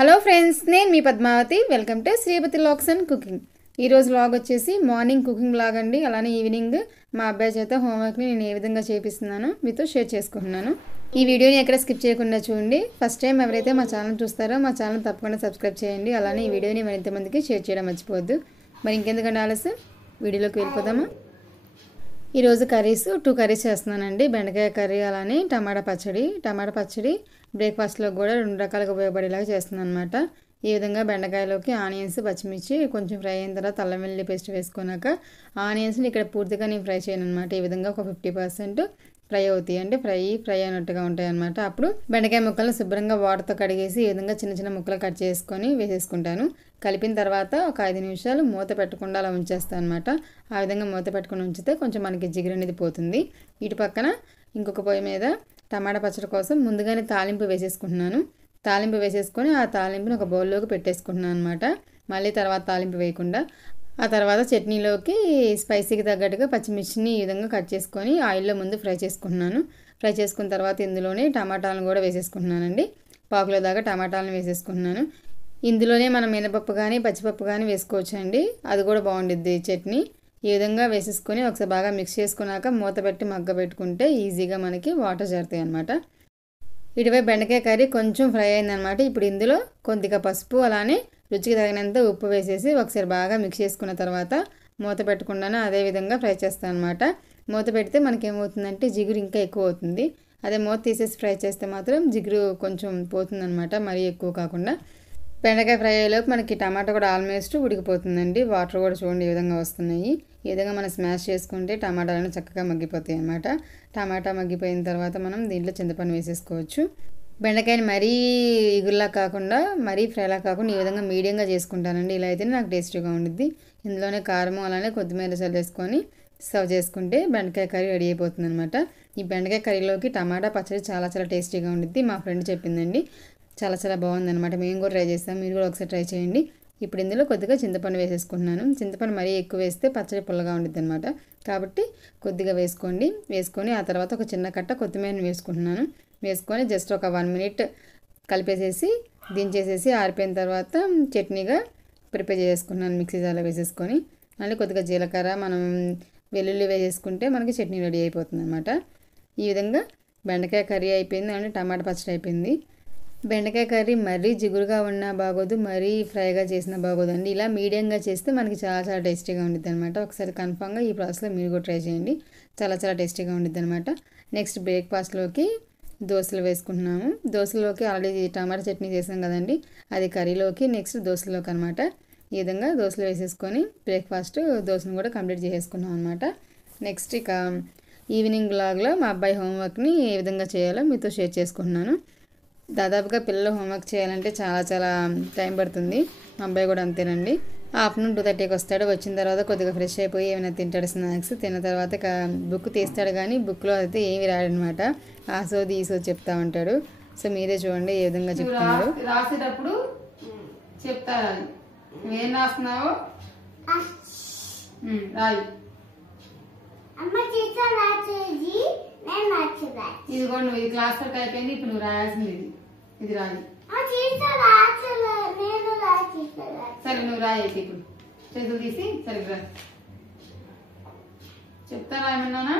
Hello friends, నేను మీ Padmavathi. Welcome to Sripathi vlogs and cooking. ఈరోజు వ్లాగ్ వచ్చేసి మార్నింగ్ కుకింగ్ వ్లాగ్ అండి. అలానే ఈవినింగ్ మా అబ్బాయి చేత హోంవర్క్ని నేను ఏ విధంగా చేపిస్తున్నానో మీతో షేర్ చేసుకుంటున్నాను. ఈ వీడియోని ఎక్కడ స్కిప్ చేయకుండా చూడండి. ఫస్ట్ టైం ఎవరైతే మా ఛానల్ చూస్తారో మా ఛానల్ తప్పకుండా సబ్స్క్రైబ్ చేయండి. అలానే ఈ వీడియోని మరింతమందికి షేర్ చేయడం మర్చిపోవద్దు. మరి ఇంకెందుకంటే ఆలస్యం, వీడియోలోకి వెళ్ళిపోదామా? ఈరోజు కర్రీస్ 2 కర్రీస్ చేస్తున్నానండి. బెండకాయ కర్రీ అలానే టమాటా పచ్చడి బ్రేక్ఫాస్ట్లో కూడా 2 రకాలుగా ఉపయోగపడేలాగా చేస్తున్నాను అనమాట. ఈ విధంగా బెండకాయలోకి ఆనియన్స్, పచ్చిమిర్చి కొంచెం ఫ్రై అయిన తర్వాత అల్లం వెల్లుల్లి పేస్ట్ వేసుకున్నాక ఆనియన్స్ని ఇక్కడ పూర్తిగా నేను ఫ్రై చేయను అనమాట. ఈ విధంగా ఒక 50% ఫ్రై అవుతాయి, అంటే ఫ్రై అయినట్టుగా ఉంటాయి అనమాట. అప్పుడు బెండకాయ ముక్కలను శుభ్రంగా వాటర్తో కడిగేసి ఈ విధంగా చిన్న చిన్న ముక్కలు కట్ చేసుకొని వేసేసుకుంటాను. కలిపిన తర్వాత ఒక 5 నిమిషాలు మూత పెట్టకుండా అలా ఉంచేస్తాను అనమాట. ఆ విధంగా మూత పెట్టుకుని ఉంచితే కొంచెం మనకి జిగురు అనేది పోతుంది. ఇటు పక్కన ఇంకొక పొయ్యి మీద టమాటా పచ్చడి కోసం ముందుగానే తాలింపు వేసేసుకుంటున్నాను. తాలింపు వేసేసుకొని ఆ తాలింపుని ఒక బౌల్లోకి పెట్టేసుకుంటున్నాను అనమాట. మళ్ళీ తర్వాత తాలింపు వేయకుండా ఆ తర్వాత చట్నీలోకి స్పైసీకి తగ్గట్టుగా పచ్చిమిర్చిని ఈ విధంగా కట్ చేసుకొని ఆయిల్లో ముందు ఫ్రై చేసుకుంటున్నాను. ఫ్రై చేసుకున్న తర్వాత ఇందులోనే టమాటాలను కూడా వేసేసుకుంటున్నానండి. పావుకిలో దాకా టమాటాలను వేసేసుకుంటున్నాను. ఇందులోనే మనం మినపప్పు కానీ పచ్చిపప్పు కానీ వేసుకోవచ్చు అండి, అది కూడా బాగుండిద్ది చట్నీ. ఈ విధంగా వేసేసుకొని ఒకసారి బాగా మిక్స్ చేసుకున్నాక మూత పెట్టి మగ్గ పెట్టుకుంటే ఈజీగా మనకి వాటర్ చేరుతాయి అనమాట. ఇటువైపు బెండకాయ కర్రీ కొంచెం ఫ్రై అయిందనమాట. ఇప్పుడు ఇందులో కొద్దిగా పసుపు అలానే రుచికి తగినంత ఉప్పు వేసేసి ఒకసారి బాగా మిక్స్ చేసుకున్న తర్వాత మూత పెట్టకుండానే అదే విధంగా ఫ్రై చేస్తాను అనమాట. మూత పెడితే మనకి ఏమవుతుందంటే జిగురు ఇంకా ఎక్కువ అవుతుంది. అదే మూత తీసేసి ఫ్రై చేస్తే మాత్రం జిగురు కొంచెం పోతుందనమాట, మరీ ఎక్కువ కాకుండా. బెండకాయ ఫ్రై అయ్యేలోపు మనకి టమాటా కూడా ఆల్మోస్ట్ ఉడికిపోతుందండి. వాటర్ కూడా చూడండి ఈ విధంగా వస్తున్నాయి. ఈ విధంగా మనం స్మాష్ చేసుకుంటే టమాటాలను చక్కగా మగ్గిపోతాయి అన్నమాట. టమాటా మగ్గిపోయిన తర్వాత మనం దీంట్లో చింతపండు వేసేసుకోవచ్చు. బెండకాయని మరీ ఇగురులా కాకుండా మరీ ఫ్రైలా కాకుండా ఈ విధంగా మీడియంగా చేసుకుంటానండి. ఇలా అయితేనే నాకు టేస్టీగా ఉండిద్ది. ఇందులోనే కారం అలానే కొత్తిమీర చల్లేసుకొని సర్వ్ చేసుకుంటే బెండకాయ కర్రీ రెడీ అయిపోతుంది అనమాట. ఈ బెండకాయ కర్రీలోకి టమాటా పచ్చడి చాలా చాలా టేస్టీగా ఉండిద్ది. మా ఫ్రెండ్ చెప్పిందండి, చాలా చాలా బాగుందన్నమాట. మేము కూడా ట్రై చేస్తాం, మీరు కూడా ఒకసారి ట్రై చేయండి. ఇప్పుడు ఇందులో కొద్దిగా చింతపండు వేసేసుకుంటున్నాను. చింతపండు మరీ ఎక్కువ వేస్తే పచ్చడి పుల్లగా ఉండిద్ది అనమాట, కాబట్టి కొద్దిగా వేసుకొని ఆ తర్వాత ఒక చిన్న కట్ట కొత్తిమీరని వేసుకుంటున్నాను. వేసుకొని జస్ట్ ఒక 1 మినిట్ కలిపేసేసి దించేసేసి ఆరిపోయిన తర్వాత చట్నీగా ప్రిపేర్ చేసుకున్నాను. మిక్సీ జార్లో వేసేసుకొని మళ్ళీ కొద్దిగా జీలకర్ర మనం వెల్లుల్లి వేసేసుకుంటే మనకి చట్నీ రెడీ అయిపోతుంది అనమాట. ఈ విధంగా బెండకాయ కర్రీ అయిపోయింది, అంటే టమాటా పచ్చడి అయిపోయింది. బెండకాయ కర్రీ మరీ జిగురుగా ఉన్నా బాగోదు, మరీ ఫ్రైగా చేసినా బాగోదు అండి. ఇలా మీడియంగా చేస్తే మనకి చాలా చాలా టేస్టీగా ఉండిద్ది అనమాట. ఒకసారి కన్ఫామ్గా ఈ ప్రాసెస్లో మీరు కూడా ట్రై చేయండి, చాలా చాలా టేస్టీగా ఉండిద్ది అనమాట. నెక్స్ట్ బ్రేక్ఫాస్ట్లోకి దోశలు వేసుకుంటున్నాము. దోశలోకి ఆల్రెడీ టమాటా చట్నీ చేసాం కదండి, అది కర్రీలోకి నెక్స్ట్ దోశలోకి అనమాట. ఈ విధంగా దోశలు వేసేసుకొని బ్రేక్ఫాస్ట్ దోశను కూడా కంప్లీట్ చేసేసుకున్నాం అనమాట. నెక్స్ట్ ఇక ఈవినింగ్ బ్లాగ్లో మా అబ్బాయి హోంవర్క్ని ఏ విధంగా చేయాలో మీతో షేర్ చేసుకుంటున్నాను. దాదాపుగా పిల్లలు హోంవర్క్ చేయాలంటే చాలా చాలా టైం పడుతుంది. మా అబ్బాయి కూడా అంతేనండి. ఆఫ్టర్నూన్ 2:30కి వస్తాడు. వచ్చిన తర్వాత కొద్దిగా ఫ్రెష్ అయిపోయి ఏమైనా తింటాడు స్నాక్స్. తిన్న తర్వాత బుక్ తీస్తాడు, కానీ బుక్లో అయితే ఏమి రాడనమాట. ఆ సోది ఈ సోది చెప్తా ఉంటాడు. సో మీరే చూడండి ఏ విధంగా చెప్తున్నాడు. రాసేటప్పుడు చెప్తారు, నువ్వేం రాస్తున్నావు రాయి. ఇదిగో నువ్వు ఇది క్లాస్ వర్క్ అయిపోయింది, ఇప్పుడు నువ్వు రాయాల్సింది ఇది రాయి. సరే నువ్వు రాయి అయితే ఇప్పుడు చేతులు తీసి సరిగ్గా చెప్తా రాయమన్నానా?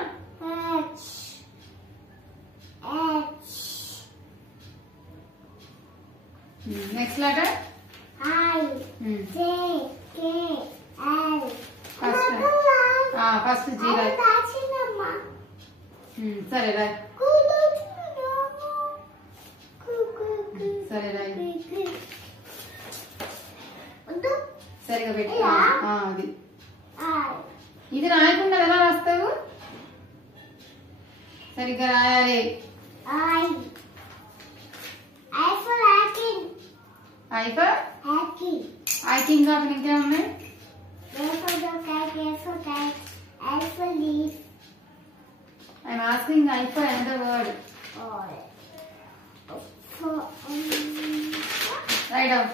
నెక్స్ట్ లెటర్ ఫస్ట్ జీ రాయి. సరే రాయి, సరే రాయి, సరిగా పెట్టి అది. ఇది రాయకుండా ఎలా రాస్తావు? సరిగ్గా రాయాలి. ఐకింగ్ కాకుండా ఇంకేమున్నాయి? I'm asking I for another word. Write down.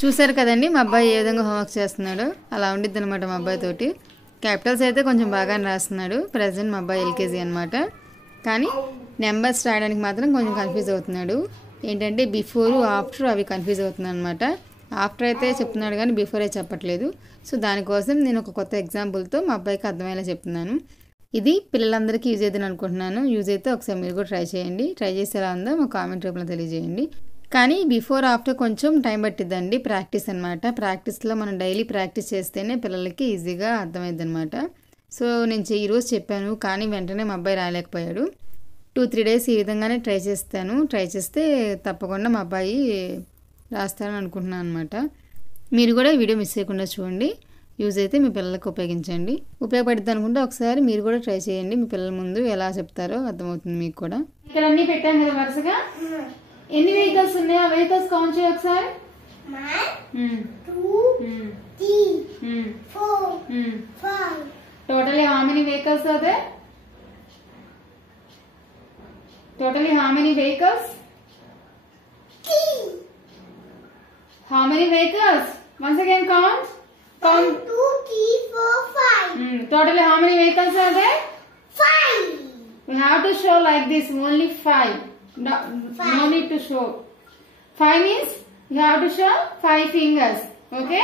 చూసారు కదండి మా అబ్బాయి ఏ విధంగా హోంవర్క్ చేస్తున్నాడు. అలా ఉండిద్ది అనమాట మా అబ్బాయి తోటి. క్యాపిటల్స్ అయితే కొంచెం బాగానే రాస్తున్నాడు. ప్రజెంట్ మా అబ్బాయి ఎల్కేజీ అనమాట. కానీ నెంబర్స్ రాయడానికి మాత్రం కొంచెం కన్ఫ్యూజ్ అవుతున్నాడు. ఏంటంటే బిఫోర్ ఆఫ్టర్ అవి కన్ఫ్యూజ్ అవుతున్నాను అనమాట. ఆఫ్టర్ అయితే చెప్తున్నాడు కానీ బిఫోరే చెప్పట్లేదు. సో దానికోసం నేను ఒక కొత్త ఎగ్జాంపుల్తో మా అబ్బాయికి అర్థమయ్యేలా చెప్తున్నాను. ఇది పిల్లలందరికీ యూజ్ అవుతుంది అనుకుంటున్నాను. యూజ్ అయితే ఒకసారి మీరు కూడా ట్రై చేయండి. ట్రై చేసి ఎలా ఉందో మా కామెంట్ రూపంలో తెలియజేయండి. కానీ బిఫోర్ ఆఫ్టర్ కొంచెం టైం పట్టిద్దండి. ప్రాక్టీస్ అనమాట. ప్రాక్టీస్లో మనం డైలీ ప్రాక్టీస్ చేస్తేనే పిల్లలకి ఈజీగా అర్థమైద్ది అనమాట. సో నేను ఈరోజు చెప్పాను కానీ వెంటనే మా అబ్బాయి రాలేకపోయాడు. 2-3 డేస్ ఈ విధంగానే ట్రై చేస్తాను. ట్రై చేస్తే తప్పకుండా మా అబ్బాయి రాస్తారని అనుకుంటున్నాను అనమాట. మీరు కూడా ఈ వీడియో మిస్ చేయకుండా చూడండి. యూజ్ అయితే మీ పిల్లలకు ఉపయోగించండి. ఉపయోగపడుతుంది అనుకుంటే ఒకసారి మీరు కూడా ట్రై చేయండి. మీ పిల్లల ముందు ఎలా చెప్తారో అర్థమవుతుంది మీకు కూడా. ఇక్కడ అన్ని పెట్టాను కదా వరుసగా. ఎన్ని వెహికల్స్ ఉన్నాయి? ఆ వెహికల్స్ కౌంట్ చేయ ఒకసారి. 1 2 3 4 5. Totally how many vehicles are there? Totally how many vehicles? 3. How many vehicles? Once again count. 1 2 3 4 5. Totally how many vehicles are there? 5. We have to show like this, only 5. No need to show. 5 means you have to show 5 fingers. Okay?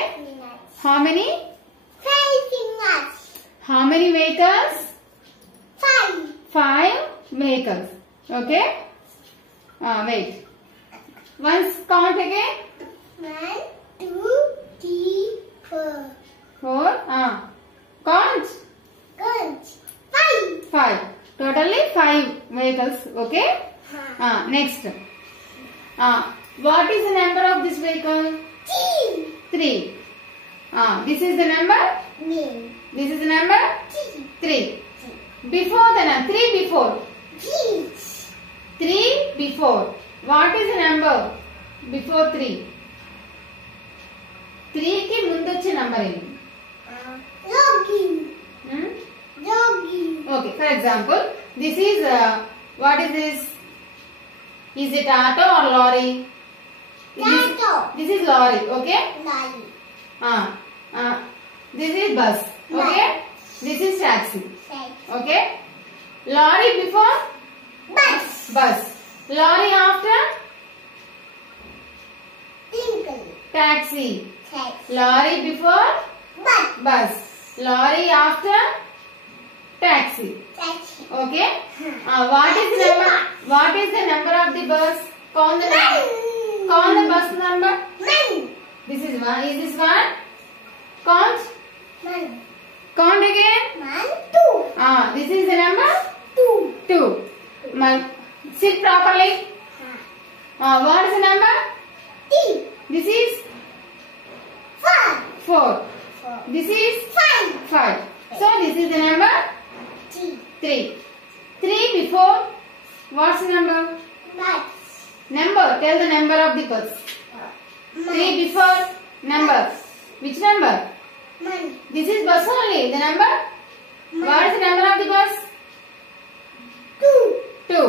How many? 5 fingers. How many vehicles? 5. 5 vehicles. Okay? Wait. Once count again. 1 2 3 4. 4. Count. 5. Totally 5 vehicles. Okay? Next. What is the number of this vehicle? 3. This is the number? This is the number? 3. Before the number. 3 before. 3 before. What is the number before 3? 3 ki mundu వచ్చే number ఏంటి? Login. Okay, for example, this is what is this? Is it auto or lorry? Auto. This is lorry, okay? Lorry. This is bus, okay? This is taxi. Okay? Lorry before? Bus. Lorry after? Taxi. Lorry before? Bus. Lorry after? Taxi. Okay? What is the number? What is the number of the bus? Count the number. Count the bus number. This is 1. Is this 1? Count. 1. Count again. 1 2. This is the number? 2. Sit properly. What is the number? 3. This is 4. This is 5. So this is the number? 3. 3 before. What's the number? Bus. Number. Tell the number of the bus. 3 before. Number. Which number? This is bus only. The number? What is the number of the bus? 2.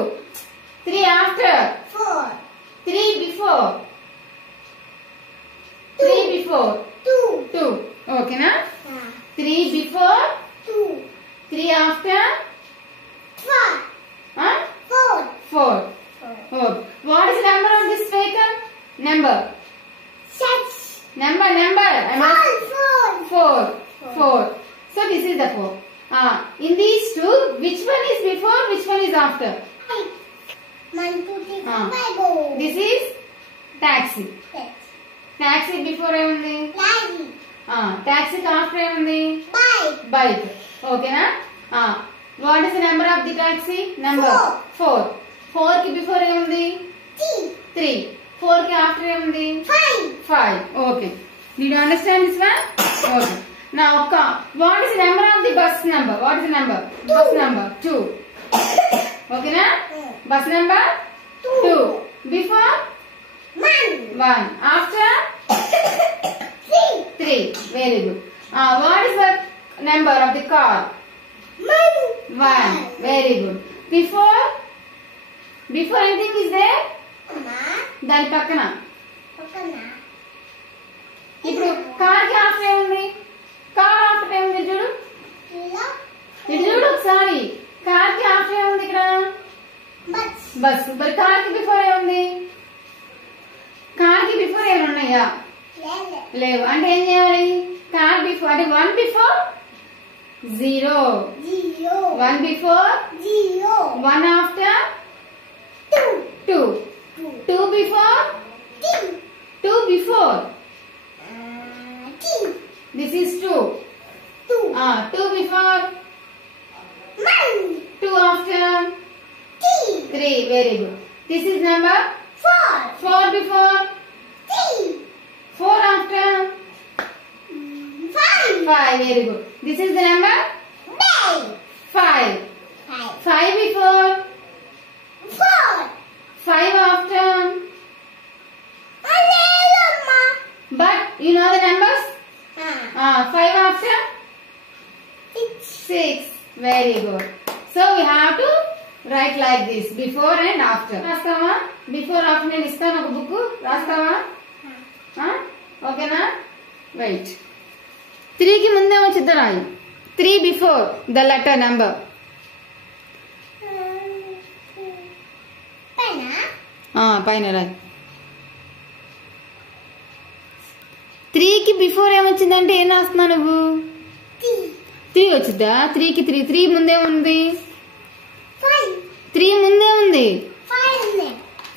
3 after. 4. 3 before. 3 before. 2. Okay na? 3 before. 3 after. 4. Oh. What is the number of this vehicle? Number. 6. Number. 4. So this is the 4. In these two, which one is before? Which one is after? 1 2 3 4 go. This is taxi. Taxi before ఏముంది? Taxi after ఏముంది? Bike. Okay na? What is the number of the taxi? Number 4. 4 ki before ఏముంది? 3. 4 ki after ఏముంది? 5. Okay. Did you understand this one? Okay. Now what is the number of the bus number? What is the number? Bus number 2. Okay na? Bus number 2. Before? 1. After? 3. Very good. What is the number of the car? 1. Very good. Before anything is there? దాని పక్కన ఇప్పుడు car కి after ఏముంది? Car after ఏముంది చూడు, ఇటు చూడు ఒకసారి. కార్ కి ఆఫ్టర్ ఏముంది ఇక్కడ? బస్. మరి కార్ కి బిఫోర్ ఏముంది? కార్ కి బిఫోర్ ఏమైనా ఉన్నాయా? లేవు. అంటే ఏం చేయాలి? కార్ బిఫోర్ అంటే 1 before 0, 1 before 1 after 2, 2 before 2 before this is 2, 2 before 2 after 3. Very good. This is number 4 before 4 after 5. Very good. This is the number 5. 5 before 5 after. But you know the numbers? 5 after 6. Very good. So we have to write like this, before and after. రాస్తావా? Before after నేను ఇస్తాను ఒక book, రాస్తావా? ఓకేనా? Wait. 3 కి ముందే వచ్చిద్దా రాయి. 3 before the letter number. పైన రాయి. 3 కి బిఫోర్ ఏమొచ్చిందంటే ఏం రాస్తున్నావు నువ్వు? 3 వచ్చిద్దా? 3 కి 3 ముందే ఉంది. 3 ముందే ఉంది.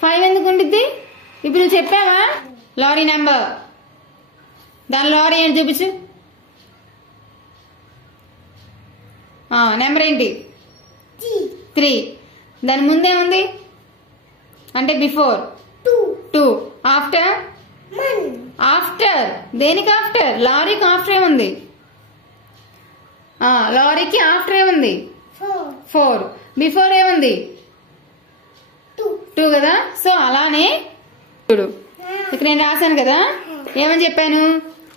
5 ఎందుకు ఉండిద్ది? ఇప్పుడు నువ్వు చెప్పావా లారీ నెంబర్? దాని లారీ ఏంటి చూపించు. నెంబర్ ఏంటి? 3. దాని ముందేముంది అంటే బిఫోర్ 2. ఆఫ్టర్ దేనికి ఆఫ్టర్? లారీకి ఆఫ్టర్ ఏముంది? లారీకి ఆఫ్టర్ ఏముంది? 4. బిఫోర్ ఏముంది? 2 కదా. సో అలానే చూడు, ఇక్కడ నేను రాశాను కదా, ఏమని చెప్పాను?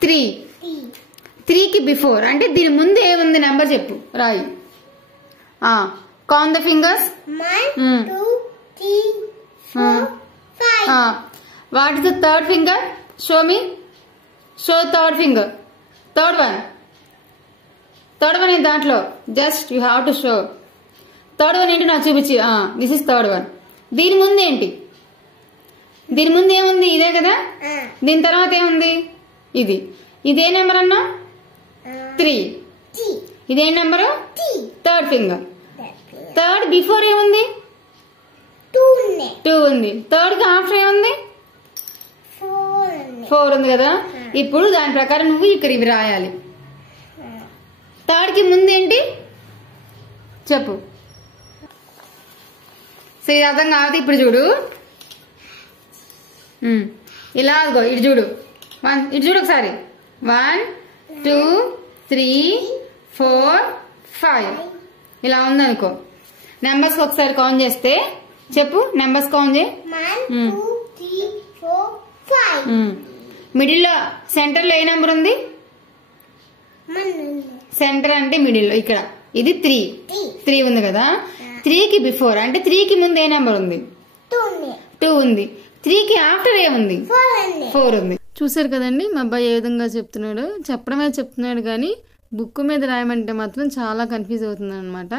3 కి బిఫోర్ అంటే దీని ముందు ఏముంది నెంబర్ చెప్పు, రాయి. Count the fingers. 1 2 3 4 5. What is the third finger? Show me. Show third finger. Third one is దాంట్లో just you have to show. Third one ఏంటి నాకు చూపించి. This is third one. దీని ముందు ఏంటి? దీని ముందు ఏముంది? ఇదే కదా. దీని తర్వాత ఏముంది? ఇదే నెంబర్ అన్నా 3. ఇదే number third finger. Third before ఏముంది? 2 ఉంది. థర్డ్ కి ఆఫ్టర్ ఏముంది? 4 ఉంది కదా. ఇప్పుడు దాని ప్రకారం నువ్వు ఇక్కడ ఇవి రాయాలి. థర్డ్ కి ముందు ఏంటి చెప్పు. సో ఇది అర్థం కాదు. ఇప్పుడు చూడు, ఇలా ఇటు చూడు. ఇటు చూడు ఒకసారి. 1 2 3 4 5 ఇలా ఉందనుకో. నెంబర్స్ ఒకసారి కౌంట్ చేస్తే చెప్పు. నెంబర్స్ కౌంట్ చేయి. 1 2 3 4 5. మిడిల్ లో సెంటర్ లో ఏ నెంబర్ ఉంది? సెంటర్ అంటే మిడిల్ లో ఇక్కడ ఇది 3 ఉంది కదా. 3 కి బిఫోర్ అంటే 3 కి ముందు ఏ నెంబర్ ఉంది? 2 ఉంది. 3 కి ఆఫ్టర్ ఏముంది? 4 ఉంది. చూసారు కదండి మా అబ్బాయి ఏ విధంగా చెప్తున్నాడు. చెప్పడమే చెప్తున్నాడు కానీ బుక్ మీద రాయమంటే మాత్రం చాలా కన్ఫ్యూజ్ అవుతుంది అనమాట.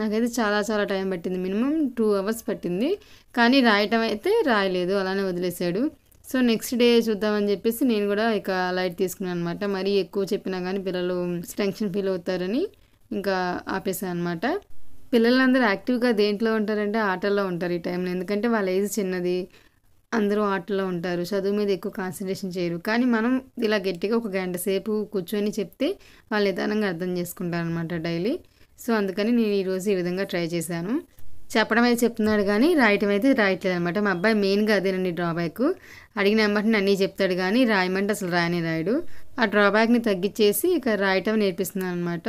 నాకైతే చాలా టైం పట్టింది. మినిమం 2 hours పట్టింది. కానీ రాయటం అయితే రాయలేదు, అలానే వదిలేశాడు. సో నెక్స్ట్ డే చూద్దామని చెప్పేసి నేను కూడా ఇక లైట్ తీసుకున్నాను అనమాట. మరీ ఎక్కువ చెప్పినా కానీ పిల్లలు టెన్షన్ ఫీల్ అవుతారని ఇంకా ఆపేసాను అనమాట. పిల్లలందరూ యాక్టివ్గా దేంట్లో ఉంటారంటే ఆటల్లో ఉంటారు ఈ టైంలో. ఎందుకంటే వాళ్ళ ఏజ్ చిన్నది, అందరూ ఆటల్లో ఉంటారు, చదువు మీద ఎక్కువ కాన్సన్ట్రేషన్ చేయరు. కానీ మనం ఇలా గట్టిగా 1 గంట సేపు కూర్చొని చెప్తే వాళ్ళు నిదానంగా అర్థం చేసుకుంటారు అనమాట డైలీ. సో అందుకని నేను ఈరోజు ఈ విధంగా ట్రై చేశాను. చెప్పడం అయితే చెప్తున్నాడు కానీ రాయటం అయితే రాయట్లేదు అనమాట. మా అబ్బాయి మెయిన్గా అదేనండి డ్రాబ్యాక్. అడిగిన వెంటనే అన్నీ చెప్తాడు కానీ రాయమంటే అసలు రాయడు. ఆ డ్రాబ్యాక్ని తగ్గించేసి ఇక రాయటం నేర్పిస్తున్నాను అనమాట.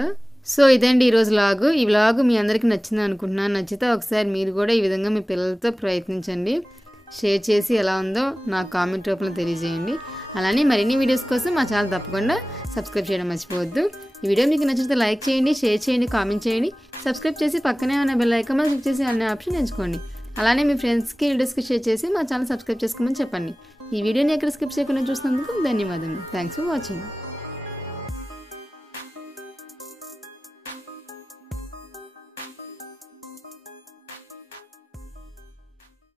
సో ఇదండి ఈరోజు వ్లాగ్. ఈ వ్లాగ్ మీ అందరికీ నచ్చింది అనుకుంటున్నాను. నచ్చితే ఒకసారి మీరు కూడా ఈ విధంగా మీ పిల్లలతో ప్రయత్నించండి. షేర్ చేసి ఎలా ఉందో నాకు కామెంట్ రూపంలో తెలియజేయండి. అలానే మరిన్ని వీడియోస్ కోసం మా ఛానల్ తప్పకుండా సబ్స్క్రైబ్ చేయడం మర్చిపోవద్దు. ఈ వీడియో మీకు నచ్చితే లైక్ చేయండి, షేర్ చేయండి, కామెంట్ చేయండి. సబ్స్క్రైబ్ చేసి పక్కనే ఉన్న బెల్ ఐకాన్ మీద క్లిక్ చేసి అనే ఆప్షన్ ఎంచుకోండి. అలానే మీ ఫ్రెండ్స్కి రిలేటివ్స్కి షేర్ చేసి మా ఛానల్ సబ్స్క్రైబ్ చేసుకోమని చెప్పండి. ఈ వీడియోని ఎక్కడ స్కిప్ చేయకుండా చూసినందుకు ధన్యవాదాలు. Thanks for watching.